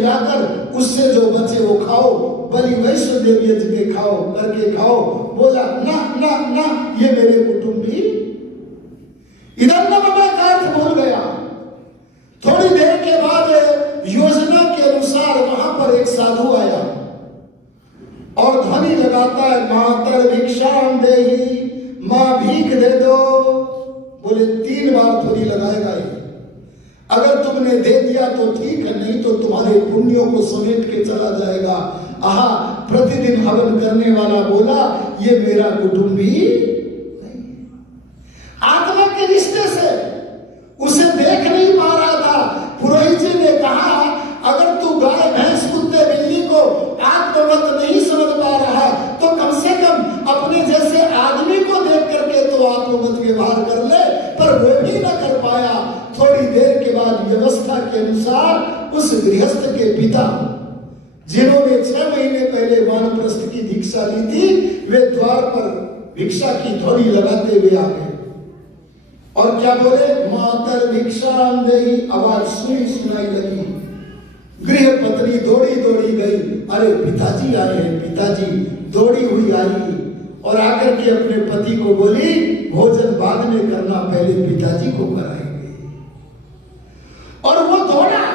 खिलाकर उससे जो बचे वो खाओ, बलि वैष्णव यज्ञ के खाओ करके खाओ। बोला ना ना ना, ये मेरे कुटुंबी इधर न का अर्थ भूल गया। थोड़ी देर के बाद योजना के अनुसार वहां पर एक साधु आया और ध्वनि लगाता है, मातर भिक्षाम देहि, मां भीख दे दो। बोले 3 बार ध्वनि लगाएगा ये, अगर तुमने दे दिया तो ठीक है, नहीं तो तुम्हारे पुण्यों को समेट के चला जाएगा। आहा, प्रतिदिन हवन करने वाला बोला ये मेरा कुटुंबी आत्मा के रिश्ते से उसे देख नहीं पा रहा था। पुरोहित जी ने कहा अगर तू गाय भैंस कुत्ते बिल्ली को आत्मवत नहीं समझ पा रहा तो कम से कम अपने जैसे आदमी को देख करके तो आत्मवत व्यवहार कर ले, पर वो भी न कर पाया। थोड़ी देर के बाद व्यवस्था के अनुसार उस गृहस्थ के पिता जिन्होंने 6 महीने पहले वानप्रस्थ की दीक्षा ली थी, वे द्वार पर भिक्षा की ध्वनि लगाते हुए आ गए और क्या बोले, मातर भिक्षाम देहि। आवाज सुनाई लगी। गृह पत्नी दौड़ी दौड़ी गई, अरे पिताजी आए हैं, पिताजी। दौड़ी हुई आई और आकर के अपने पति को बोली भोजन बाद में करना, पहले पिताजी को कराएंगे। और वो दौड़ा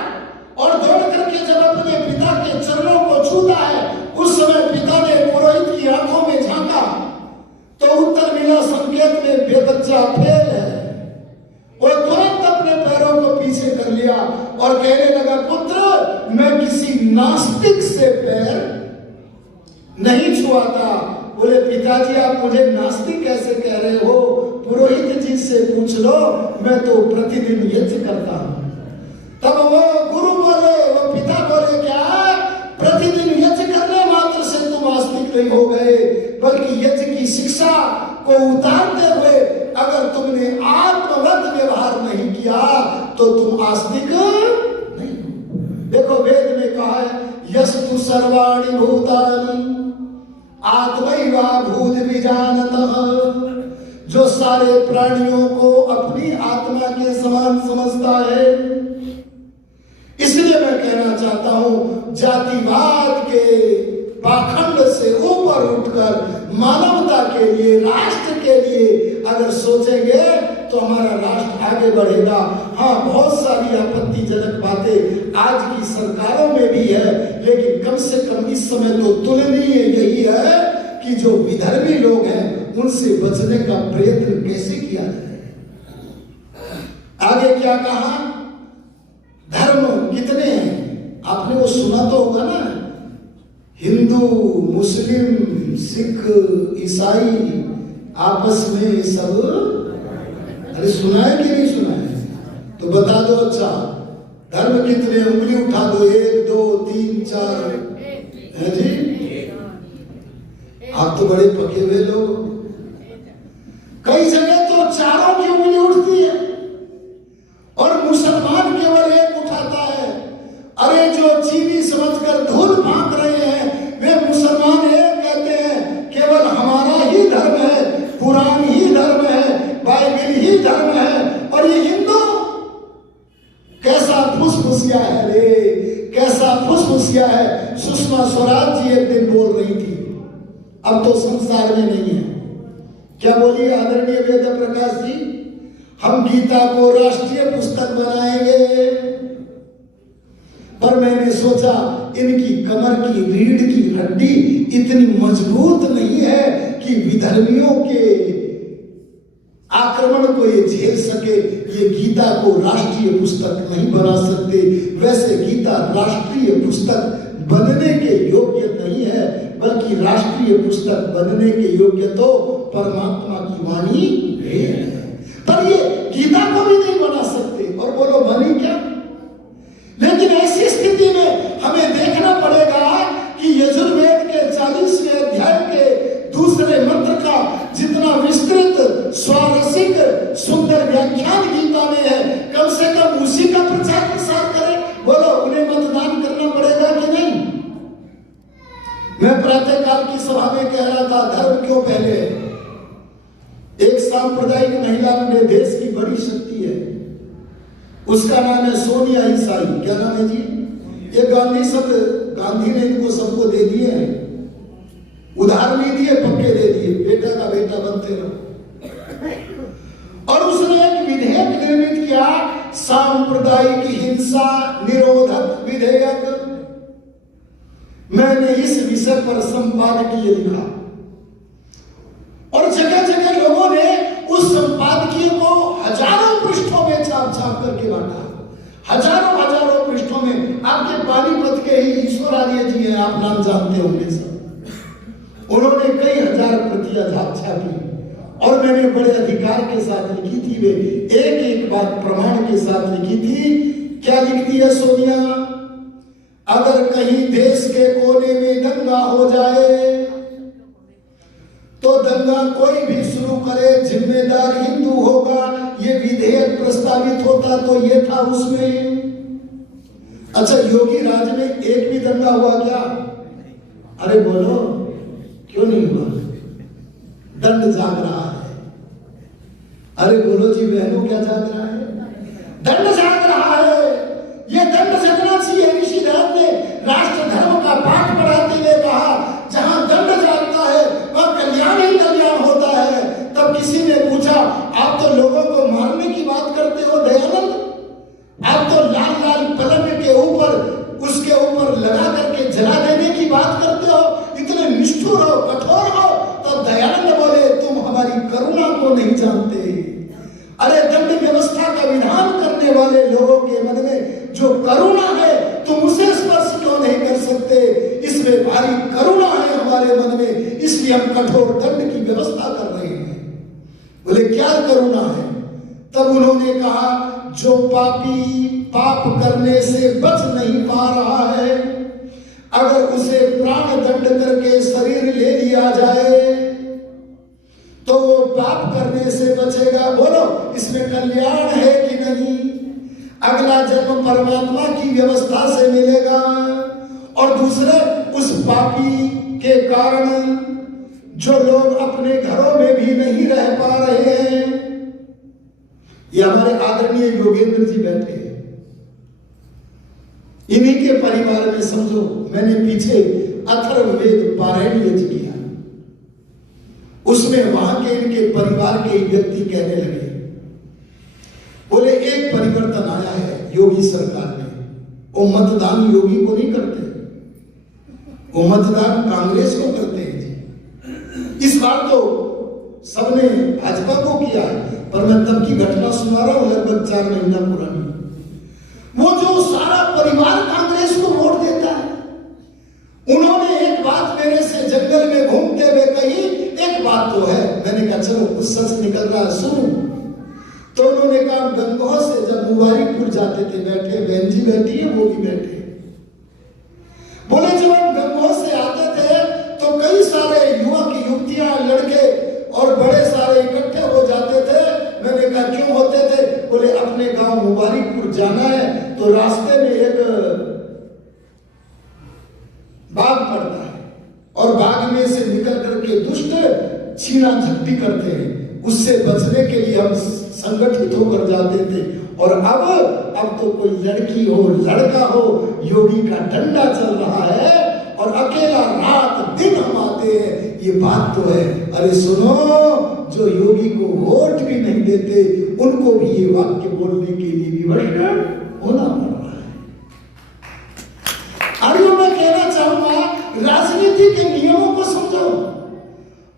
और दौड़ करके जब अपने पिता के चरणों को छूता है, उस समय पिता ने पुरोहित की आंखों में झांका तो उत्तर मिला संकेत में बेबच्चा फेल है। वो तुरंत अपने पैरों को पीछे कर लिया और कहने लगा, पुत्र मैं किसी नास्तिक से पैर नहीं छुआता। बोले पिताजी आप मुझे नास्तिक कैसे कह रहे हो, पुरोहित जी से पूछ लो, मैं तो प्रतिदिन यज्ञ करता हूं। तब वो गुरु बोले, वो पिता बोले, क्या प्रतिदिन यज्ञ करने मात्र से तुम आस्तिक नहीं हो गए, बल्कि यज्ञ की शिक्षा को उतारते हुए अगर तुमने आत्मवत व्यवहार नहीं किया तो तुम आस्तिक नहीं। देखो वेद में कहा है, यस्तु सर्वाणि भूतानि आत्मैवा भूत विजानतः। जो सारे प्राणियों को अपनी आत्मा के समान समझता है। इसलिए मैं कहना चाहता हूं, जातिवाद के पाखंड से ऊपर उठकर मानवता के लिए, राष्ट्र के लिए अगर सोचेंगे तो हमारा राष्ट्र आगे बढ़ेगा। हाँ, बहुत सारी आपत्तिजनक बातें आज की सरकारों में भी है, लेकिन कम से कम इस समय तो तुलनीय यही है कि जो विधर्मी लोग हैं उनसे बचने का प्रयत्न कैसे किया जाए। आगे क्या कहा, धर्म कितने हैं आपने वो सुना तो होगा ना, हिंदू मुस्लिम सिख ईसाई आपस में सब, अरे सुना है कि नहीं सुना है तो बता दो। अच्छा, धर्म कितने, उंगली उठा दो, 1 2 3 4 है जी। आप तो बड़े पके हुए लोग। कई जगह तो 4 की उंगली उठती है और मुसलमान केवल 1 उठाता है। अरे जो चीनी समझकर धूल फांक रहे हैं वे मुसलमान एक कहते हैं, केवल हमारा ही धर्म है, कुरान ही धर्म है, बाइबल ही धर्म है। और ये हिंदू कैसा फुसफुसिया है रे, कैसा फुसफुसिया है। सुषमा स्वराज जी एक दिन बोल रही थी, अब तो संसार में नहीं है। क्या बोली आदरणीय वेद प्रकाश जी, हम गीता को राष्ट्रीय पुस्तक बनाएंगे। पर मैंने सोचा इनकी कमर की रीढ़ की हड्डी इतनी मजबूत नहीं है कि विधर्मियों के आक्रमण को ये झेल सके। ये गीता को राष्ट्रीय पुस्तक नहीं बना सकते। वैसे गीता राष्ट्रीय पुस्तक बनने के योग्य नहीं है, बल्कि राष्ट्रीय पुस्तक बनने के योग्य तो परमात्मा की वाणी है। पर ये गीता को भी नहीं बना सकते और बोलो बनी क्या। लेकिन ऐसी स्थिति में हमें देखना पड़ेगा कि यजुर्वेद के 40वें अध्याय के दूसरे मंत्र का जितना विस्तृत स्वारसिक सुंदर व्याख्यान गीता में है, कम से कम उसी का प्रचार प्रसार करें। बोलो उन्हें मतदान करना पड़ेगा कि नहीं। मैं प्रातःकाल की सभा में कह रहा था, धर्म क्यों पहले है। एक सांप्रदायिक महिला में देश की बड़ी शक्ति है, उसका नाम है सोनिया ईसाई। क्या नाम है जी। ये गांधी शब्द गांधी ने इनको सबको दे दिए हैं, उधार नहीं दिए, पक्के दे दिए, बेटा का बेटा बनते रहो। और उसने एक विधेयक निर्मित किया, सांप्रदायिक हिंसा निरोधक विधेयक। मैंने इस विषय पर संपादकीय लिखा और जगह जगह लोगों ने उस संपादकीय को हजारों पृष्ठों में छाप छाप करके बांटा, हजारों हजारों पृष्ठों में। आपके पानीपत के ही ईश्वरार्य जी हैं, आप नाम जानते होंगे सब, उन्होंने कई हजार प्रतियां छापी और मैंने बड़े अधिकार के साथ लिखी थी, वे एक एक बात प्रमाण के साथ लिखी थी। क्या लिखती है सोनिया? अगर कहीं देश के कोने में दंगा हो जाए तो दंगा कोई भी शुरू करे, जिम्मेदार हिंदू होगा। ये विधेयक प्रस्तावित होता तो ये था उसमें। अच्छा, योगी राज में एक भी दंगा हुआ क्या? अरे बोलो, क्यों नहीं हुआ? दंड जाग रहा है। अरे बोलो जी बहनों, क्या जाग रहा है? दंड जाग रहा है। ये दंड जगना चाहिए। ऋषिराज ने राष्ट्र धर्म का पाठ पढ़ाते हुए कहा, जहां दंड जागता है वहां कल्याण ही कल्याण होता है। तब किसी ने पूछा, आप तो लोगों को मारने की बात करते हो दयानंद, आप तो लाल लाल पलंग के ऊपर उसके ऊपर लगा करके जला देने की बात करते हो, इतने निष्ठुर हो, कठोर हो। तब दयानंद बोले, तुम हमारी करुणा को नहीं जानते। अरे दंड व्यवस्था का विधान करने वाले लोगों के मन में जो करुणा है, तुम उसे स्पर्श क्यों नहीं कर सकते? इसमें भारी करुणा है हमारे मन में, इसलिए हम कठोर दंड की व्यवस्था कर रहे हैं। बोले क्या करुणा है? तब उन्होंने कहा, जो पापी पाप करने से बच नहीं पा रहा है, अगर उसे प्राण दंड करके शरीर ले लिया जाए तो वो पाप करने से बचेगा। बोलो, इसमें कल्याण है कि नहीं? अगला जन्म परमात्मा की व्यवस्था से मिलेगा और दूसरे उस पापी के कारण जो लोग अपने घरों में भी नहीं रह पा रहे हैं। ये हमारे आदरणीय योगेंद्र जी बैठे हैं, इन्हीं के परिवार में समझो, मैंने पीछे अथर्ववेद पारायण यज्ञ किया, उसमें वहां के इनके परिवार के व्यक्ति कहने लगे, बोले एक परिवर्तन आया है योगी सरकार में, वो मतदान योगी को नहीं करते, वो मतदान कांग्रेस को करते हैं जी। इस बार तो सबने भाजपा को किया है, पर मैं तब की घटना सुना रहा हूं, लगभग 4 महीना पुरानी। वो जो सारा परिवार कांग्रेस को वोट देता है, उन्होंने एक बात मेरे से जंगल में घूमते हुए कही, एक बात तो है, मैंने कहा चलो कुछ सच निकल रहा है सुनो। तो उन्होंने कहा, गंगोह से जब मुबारकपुर जाते थे, बैठे बहन जी बैठी है, वो भी बैठे, बोले जब हम गंगोह से आते थे तो कई सारे युवक युवतियां लड़के और बड़े सारे इकट्ठे हो जाते थे। मैंने कहा क्यों होते थे? बोले अपने गांव मुबारकपुर जाना है तो रास्ते में एक बाग पड़ता है और बाग में से निकल करके दुष्ट छीना झपटी करते हैं, उससे बचने के लिए हम संगठित होकर जाते थे। और अब तो कोई लड़की हो लड़का हो, योगी का डंडा चल रहा है और अकेला रात दिन हम आते हैं, ये बात तो है। अरे सुनो, जो योगी को वोट भी नहीं देते उनको भी ये वाक्य बोलने के लिए विवश होना पड़ रहा है। अरे मैं कहना चाहूंगा, राजनीति के नियमों को समझो।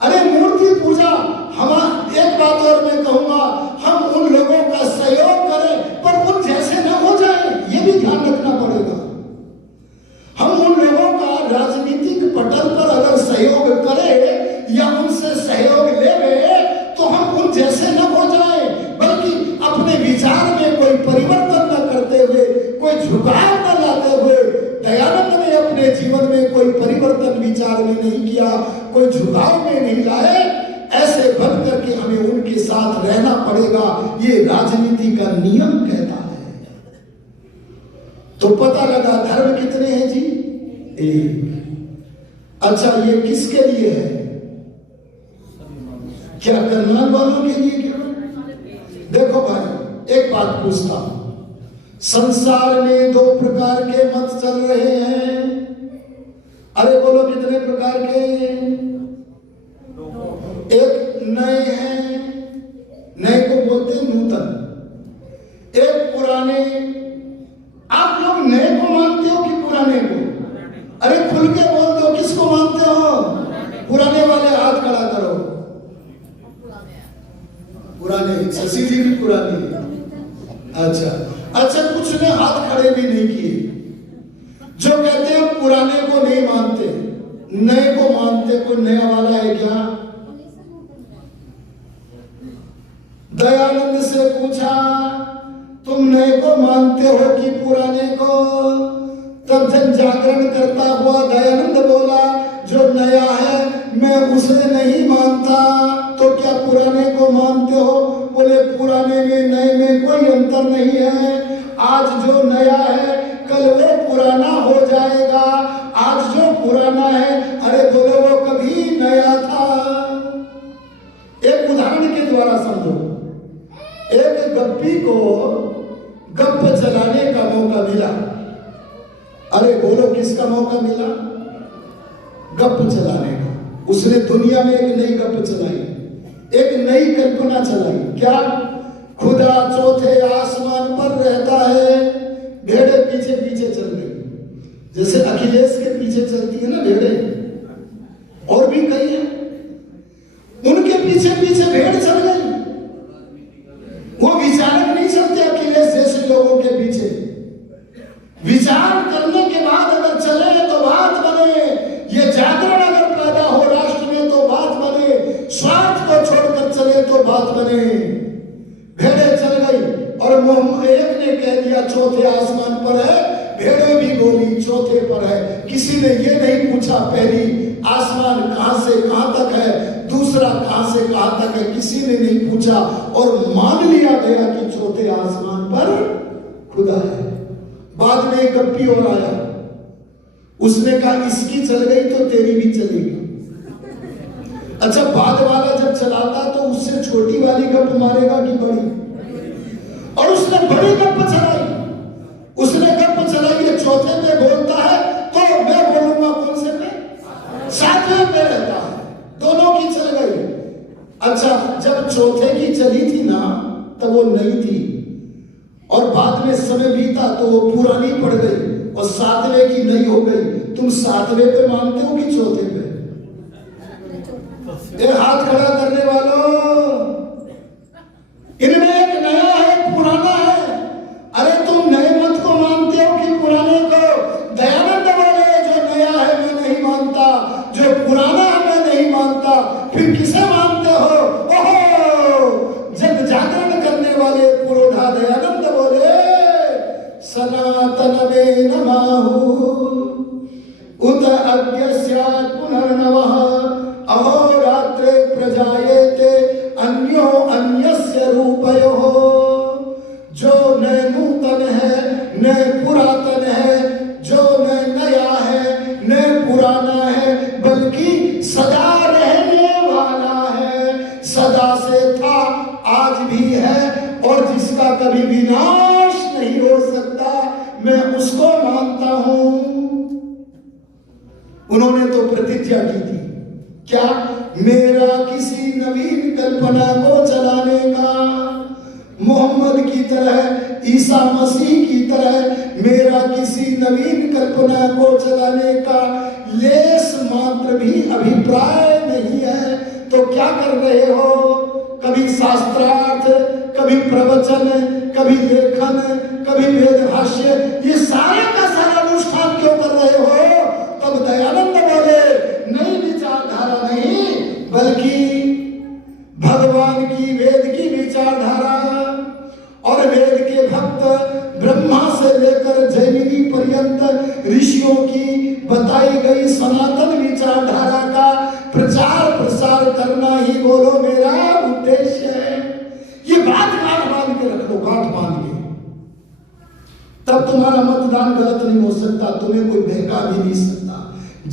अरे मूर्ति पूजा, हम एक बात और मैं कहूंगा, हम उन लोगों का सहयोग करें पर उन जैसे न हो जाए, ये भी ध्यान रखना पड़ेगा। हम उन लोगों का राजनीतिक पटल पर अगर सहयोग करें या उनसे सहयोग लेवे तो हम उन जैसे न हो जाए, बल्कि अपने विचार में कोई परिवर्तन न करते हुए, कोई झुकाव न लाते हुए। दयानंद ने अपने जीवन में कोई परिवर्तन विचार में नहीं किया, कोई झुकाव में नहीं लाए। ऐसे बन करके हमें उनके साथ रहना पड़ेगा, ये राजनीति का नियम कहता है। तो पता लगा धर्म कितने हैं जी? एक। अच्छा, ये किसके लिए है? क्या करनाल वालों के लिए? क्या? देखो भाई, एक बात पूछता हूं, संसार में दो प्रकार के मत चल रहे हैं। अरे बोलो कितने प्रकार के? एक नए हैं, नए को बोलते हैं नूतन, एक पुराने। आप लोग नए को मानते हो कि पुराने को? अरे खुल के बोल दो, किसको मानते हो? पुराने वाले हाथ खड़ा करो। पुराने, शशि जी भी पुराने। अच्छा, कुछ ने हाथ खड़े भी नहीं किए। जो कहते हैं पुराने को नहीं मानते, नए को मानते। कोई नया वाला है क्या? दयानंद से पूछा, तुम नए को मानते हो कि पुराने को? तब जन जागरण करता हुआ दयानंद बोला, जो नया है मैं उसे नहीं मानता। तो क्या पुराने को मानते हो? बोले पुराने में नए में कोई अंतर नहीं है। आज जो नया है कल वो पुराना हो जाएगा। आज जो पुराना है, अरे बोले वो कभी नया था। एक उदाहरण के द्वारा समझो। एक गप्पी को गप चलाने का मौका मिला। अरे बोलो किसका मौका मिला? गप चलाने का। उसने दुनिया में एक नई गप चलाई, एक नई कल्पना चलाई। क्या? खुदा चौथे आसमान पर रहता है। भेड़े पीछे पीछे चल गई, जैसे अखिलेश के पीछे चलती है ना भेड़े, और भी कई है, उनके पीछे पीछे भेड़ चल गई। वो विचारक नहीं चलते अखिलेश जैसे लोगों के पीछे। विचार करने के बाद अगर चले तो बात बने। ये जागरण अगर पैदा हो राष्ट्र में तो बात बने। स्वार्थ को छोड़कर चले तो बात बने। भेड़े चल गई और मोहम्मद एक ने कह दिया चौथे आसमान पर है, भेड़े भी बोली चौथे पर है। किसी ने ये नहीं पूछा पहली आसमान कहां से कहां तक है, दूसरा कहां से कहां तक है, किसी ने नहीं पूछा और मान लिया गया कि चौथे आसमान पर खुदा है। बाद में एक गप्पी और आया, उसने कहा इसकी चल गई तो तेरी भी चलेगी। अच्छा, बाद वाला जब चलाता तो उससे छोटी वाली गप मारेगा कि बड़ी? और उसने बड़ी गप चलाई। उसने गप चलाई ये चौथे पे बोलता है तो मैं बोलूंगा कौन से पे? सातवें पे रहता है। दोनों की चल गई। अच्छा, जब चौथे की चली थी ना तब वो नई थी, और बाद में समय बीता तो वो पुरानी पड़ गई और सातवें की नई हो गई। तुम सातवें पे मानते हो कि चौथे पे? ये हाथ खड़ा करने वालों, इनमें एक नया है, एक पुराना है। अरे तुम नए मत को मानते हो कि पुराने को? दयानंद बोले जो नया है मैं नहीं मानता, जो पुराना है मैं नहीं मानता। फिर किसे मानते हो? ओहो, जब जागरण करने वाले पुरोधा दयानंद बोले सनातन वे नमाहु उत अज्ञस्यात् पुनर्नवः अहोरात्रे प्रजायेते अन्यो अन्यस्य रूपयोः। जो न नूतन है न पुरातन है, जो न नया है न पुराना है, बल्कि सदा रहने वाला है। सदा से था, आज भी है, और जिसका कभी विनाश नहीं हो सकता मैं उसको मानता हूं। उन्होंने तो प्रतिज्ञा की थी, क्या? मेरा किसी नवीन कल्पना को चलाने का, मोहम्मद की तरह, ईसा मसीह की तरह मेरा किसी नवीन कल्पना को चलाने का लेस मात्र भी अभिप्राय नहीं है। तो क्या कर रहे हो? कभी शास्त्रार्थ, कभी प्रवचन, कभी लेखन, कभी वेद भाष्य, ये सारे का सारा अनुष्ठान क्यों कर रहे हो? तब दयानंद बोले नई विचारधारा नहीं, बल्कि भगवान की वेद की विचारधारा। और वेद के भक्त ब्रह्मा से लेकर जैमिनी पर्यंत ऋषियों की बताई गई सनातन विचारधारा का प्रचार प्रसार करना ही बोलो मेरा उद्देश्य है। ये बात गांठ बांध के रख लो, गांठ बांध के। तब तुम्हारा मतदान गलत नहीं हो सकता, तुम्हें कोई बहका भी नहीं सकता।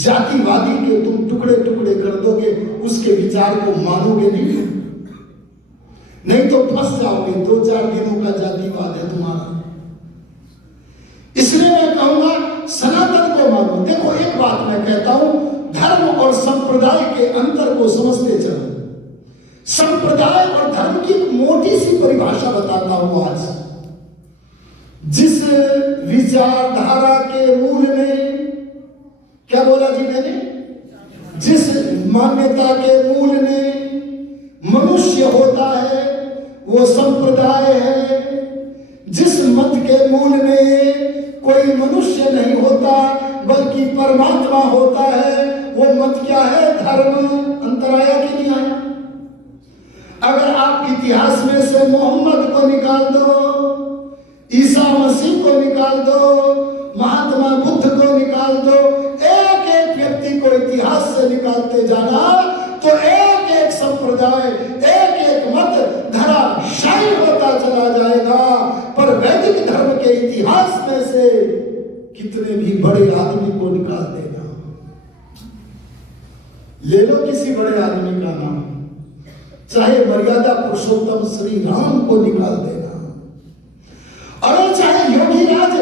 जातिवादी के तुम टुकड़े टुकड़े कर दोगे, उसके विचार को मानोगे नहीं तो फंस जाओगे। 2-4 दिनों का जातिवाद है तुम्हारा। इसलिए मैं कहूंगा सनातन को मानो। देखो एक बात मैं कहता हूं, धर्म और संप्रदाय के अंतर को समझते चलो। संप्रदाय और धर्म की मोटी सी परिभाषा बताता हूं आज। जिस विचारधारा के मूल में, क्या बोला जी मैंने, जिस मान्यता के मूल में मनुष्य होता है वो संप्रदाय है। जिस मत के मूल में कोई मनुष्य नहीं होता बल्कि परमात्मा होता है वो मत क्या है, धर्म। अंतर आया कि नहीं आया? अगर आप इतिहास में से मोहम्मद को निकाल दो, ईसा मसीह को निकाल दो, महात्मा बुद्ध को निकाल दो, एक एक व्यक्ति को इतिहास से निकालते जाना तो एक एक संप्रदाय, एक एक मत धराशायी होता चला जाएगा। पर वैदिक धर्म के इतिहास में से कितने भी बड़े आदमी को निकाल देना, ले लो किसी बड़े आदमी का नाम, चाहे मर्यादा पुरुषोत्तम श्री राम को निकाल देना, और चाहे योगी राज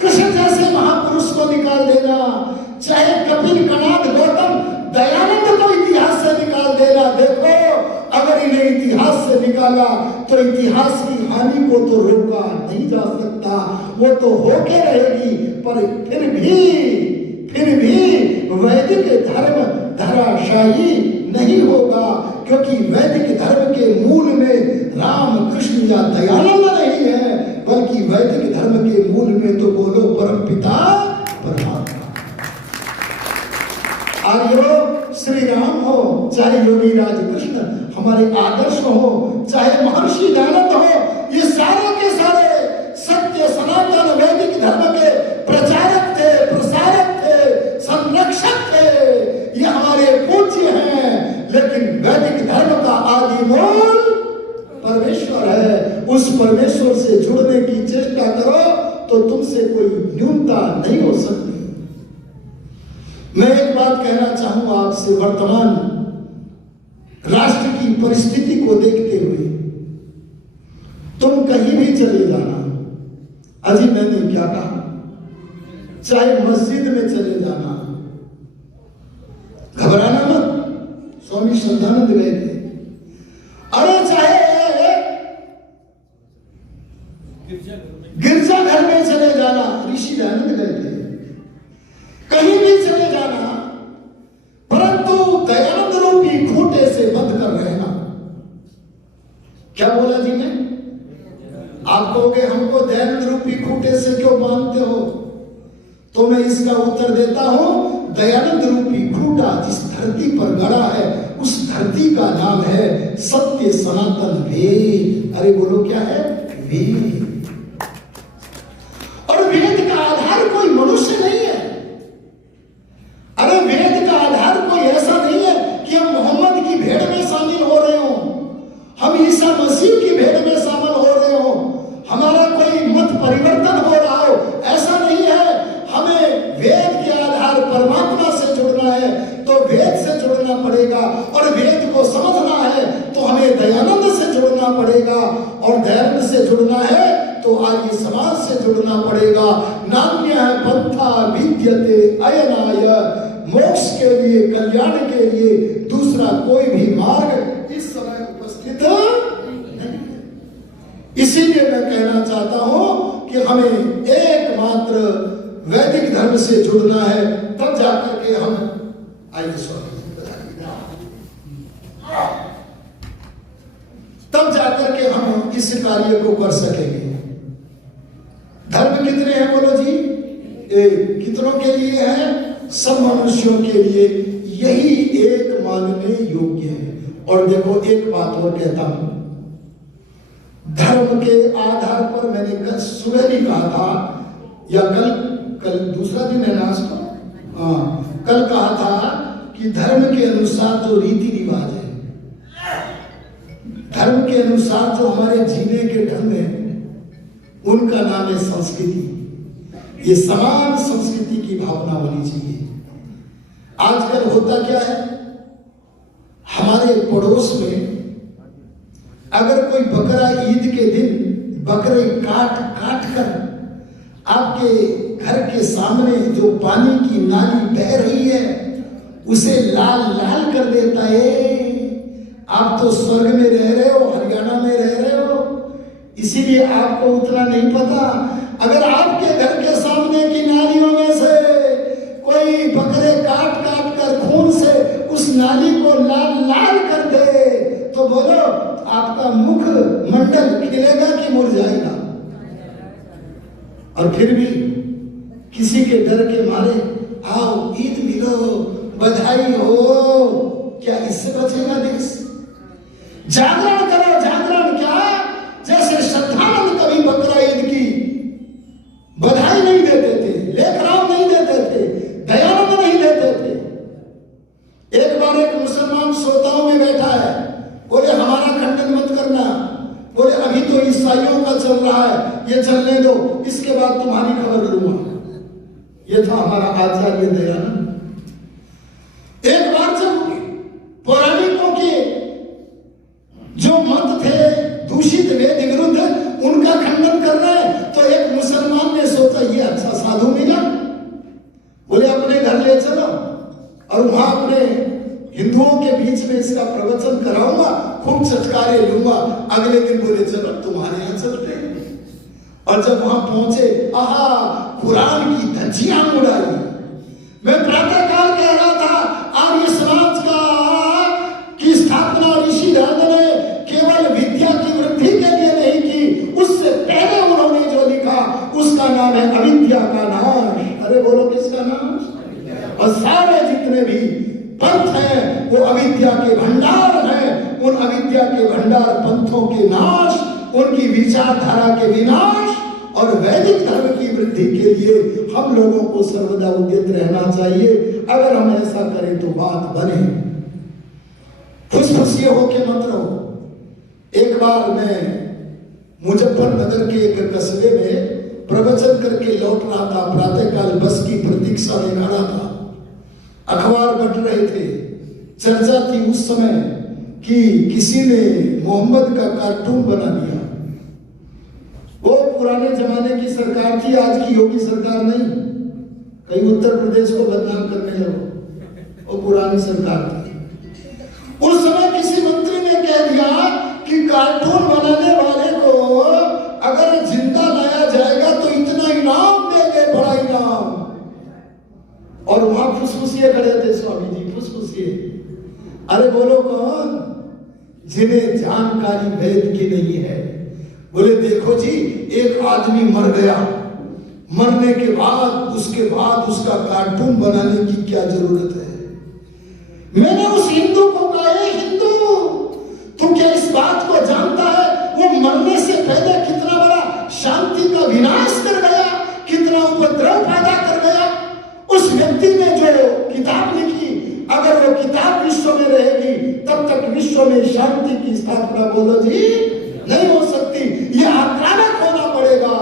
कृष्ण जैसे महापुरुष को निकाल देना, चाहे कपिल कणाद गौतम दयानंद को इतिहास से निकाल देना। देखो अगर इन्हें इतिहास से निकाला तो इतिहास की हानि को तो रोका नहीं जा सकता, वो तो होके रहेगी। पर फिर भी वैदिक धर्म धराशायी नहीं होगा, क्योंकि वैदिक धर्म के मूल में राम कृष्ण या दयानंद नहीं है, बल्कि वैदिक धर्म के मूल में तो बोलो परमपिता परमात्मा। आर्यो श्री राम हो, चाहे योगी राज कृष्ण हमारे आदर्श हो, चाहे महर्षि दयानंद हो, ये सारे के सारे सत्य सनातन वैदिक धर्म के प्रचारक थे, प्रसारक थे, संरक्षक थे, ये हमारे पूज्य हैं। लेकिन वैदिक धर्म का आदि मूल परमेश्वर है। उस परमेश्वर से जुड़ने की चेष्टा करो तो तुमसे कोई न्यूनता नहीं हो सकती। मैं एक बात कहना चाहूंगा आपसे, वर्तमान राष्ट्र की परिस्थिति को देखते हुए तुम कहीं भी चले जाना, अजी मैंने क्या कहा, चाहे मस्जिद में चले जाना, घबराना मत। स्वामी श्रद्धानंद गए थे, अरे चाहे गिरजाघर में चले जाना, ऋषि दयानंद गए थे, कहीं भी चले जाना, परंतु दयानंद रूपी खूंटे से बंध कर रहना। क्या बोला जी ने? आप कहोगे हमको दयानंद रूपी खूंटे से क्यों बांधते हो? तो मैं इसका उत्तर देता हूं, दयानंद रूपी खूंटा जिस धरती पर गड़ा है उस धरती का नाम है सत्य सनातन वेद। अरे बोलो क्या है? वेद। और वेद का आधार कोई मनुष्य नहीं है। अरे वेद का आधार कोई ऐसा नहीं है कि हम मोहम्मद की भेड़ में शामिल हो रहे हो, हम ईसा मसीह की भेड़ में शामिल हो रहे हो, हमारा कोई मत परिवर्तन हो रहा हो, ऐसा नहीं है। हमें वेद के आधार परमात्मा से जुड़ना है तो वेद से जुड़ना पड़ेगा, और वेद को समझना है तो हमें दयानंद से जुड़ना पड़ेगा, और दयानंद से जुड़ना है तो आर्य समाज से जुड़ना पड़ेगा। नान्य पंथा विद्यते अयनाय, मोक्ष के लिए, कल्याण के लिए दूसरा कोई भी मार्ग इस समय उपस्थित नहीं। इसीलिए मैं कहना चाहता हूं कि हमें एकमात्र वैदिक धर्म से जुड़ना है, तब जाकर के हम तब जाकर के हम इस कार्य को कर सकेंगे। धर्म कितने हैं बोलो जी? कितनों के लिए है? सब मनुष्यों के लिए यही एक मानने योग्य है। और देखो एक बात और कहता हूं, धर्म के आधार पर मैंने कल सुबह भी कहा था, या कल दूसरा दिन है ना इसको, कल कहा था कि धर्म के अनुसार जो रीति रिवाज है, धर्म के अनुसार जो हमारे जीने के ढंग है, उनका नाम है संस्कृति। ये समान संस्कृति की भावना होनी चाहिए। आजकल होता क्या है, हमारे पड़ोस में अगर कोई बकरा ईद के दिन बकरे काट कर आपके घर के सामने जो पानी की नाली बह रही है उसे लाल लाल कर देता है। आप तो स्वर्ग में रह रहे हो, हरियाणा में रह रहे हो, इसीलिए आपको उतना नहीं पता। अगर आपके घर के सामने की नालियों में से कोई बकरे काट काट कर खून से उस नाली को लाल लाल कर दे तो बोलो आपका मुख मंडल खिलेगा कि मुरझाएगा? और फिर भी किसी के डर के मारे आओ ईद मिलो, बधाई हो, क्या इससे बचेगा देश? जागरण करो, जागरण क्या? जैसे श्रद्धानंद कभी बकरा ईद की बधाई नहीं देते थे, लेखराम नहीं देते थे, दयानंद नहीं देते थे। एक बार एक मुसलमान श्रोताओं में बैठा है, बोले हमारा खंडन मत करना, बोले अभी तो ईसाइयों का चल रहा है, ये चलने दो, इसके बाद तुम्हारी खबर लूंगा। ये था हमारा आचार्य दयानंद। एक बार जब पौराणिकों के जो मत थे दूषित वेद विरुद्ध, उनका खंडन कर रहे हैं, तो एक मुसलमान ने सोचा ये अच्छा साधु मिला, बोले अपने घर ले चलो और वहां अपने हिंदुओं के बीच में इसका प्रवचन कराऊंगा, खूब चटकारे लूंगा। अगले दिन बोले चलो तुम्हारे यहां चलते हैं। और जब वहां पहुंचे, आहा, कुरान की धज्जियां उड़ाई। मैं प्रातः काल कह रहा था आर्य समाज की स्थापना ऋषि राज ने केवल विद्या की वृद्धि के लिए नहीं की, उससे पहले उन्होंने जो लिखा उसका नाम है अविद्या का नाश। अरे बोलो किसका नाश? और सारे जितने भी पंथ हैं वो अविद्या के भंडार हैं। उन अविद्या के भंडार पंथों के नाश, उनकी विचारधारा के विनाश और वैदिक धर्म की वृद्धि के लिए हम लोगों को सर्वदा उद्यत रहना चाहिए। अगर हम ऐसा करें तो बात बने। खुशखुशी होके मत रहो। एक बार मैं मुजफ्फरनगर के एक कस्बे में प्रवचन करके लौट रहा था। प्रातःकाल बस की प्रतीक्षा में खड़ा था। अखबार बट रहे थे। चर्चा थी उस समय कि किसी ने मोहम्मद का कार्टून बना दिया। वो पुराने जमाने की सरकार थी, आज की योगी सरकार नहीं। कहीं उत्तर प्रदेश को बदनाम करने लगो, वो पुरानी सरकार थी। उस समय किसी मंत्री ने कह दिया कि कार्टून बनाने वाले को अगर जिंदा लाया जाएगा तो इतना इनाम देंगे, बड़ा इनाम। और वहां फुसफुसिए खड़े थे, स्वामी जी फुसफुसिए। अरे बोलो कौन? जिन्हें जानकारी वेद की नहीं है। बोले देखो जी, एक आदमी मर गया, मरने के बाद उसके बाद उसका कार्टून बनाने की क्या जरूरत है? मैंने उस हिंदू को कहा, हिंदू तू क्या इस बात को जानता है वो मरने से पहले कितना बड़ा शांति का विनाश कर गया, कितना उपद्रव पैदा कर गया? उस व्यक्ति ने जो किताब लिखी, अगर वो किताब विश्व में रहेगी तब तक विश्व में शांति की स्थापना बोलो जी नहीं हो सकती। ये आक्रामक होना पड़ेगा।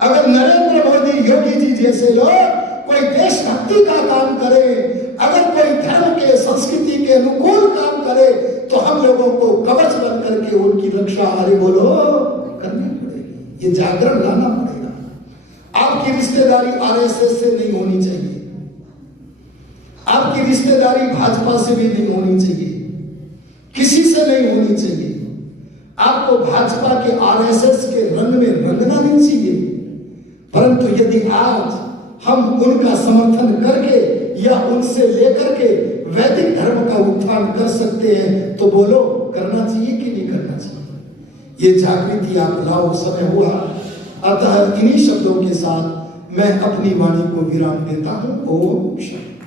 अगर नरेंद्र मोदी, योगी जी जैसे लोग कोई देशभक्ति का काम करे, अगर कोई धर्म के संस्कृति के अनुकूल काम करे, तो हम लोगों को कवच बन करके उनकी रक्षा, अरे बोलो, करनी पड़ेगी। ये जागरण लाना पड़ेगा। आपकी रिश्तेदारी आरएसएस से नहीं होनी चाहिए। आपकी रिश्तेदारी भाजपा से भी नहीं होनी चाहिए, किसी से नहीं होनी चाहिए। आपको भाजपा के आरएसएस के रंग में रंगना नहीं चाहिए। परंतु यदि आज हम उनका समर्थन करके या उनसे लेकर के वैदिक धर्म का उत्थान कर सकते हैं तो बोलो करना चाहिए कि नहीं करना चाहिए? ये जागृति आप लाओ, समय हुआ। अतः इन्हीं शब्दों के साथ मैं अपनी वाणी को विराम देता हूं। ओम शांति।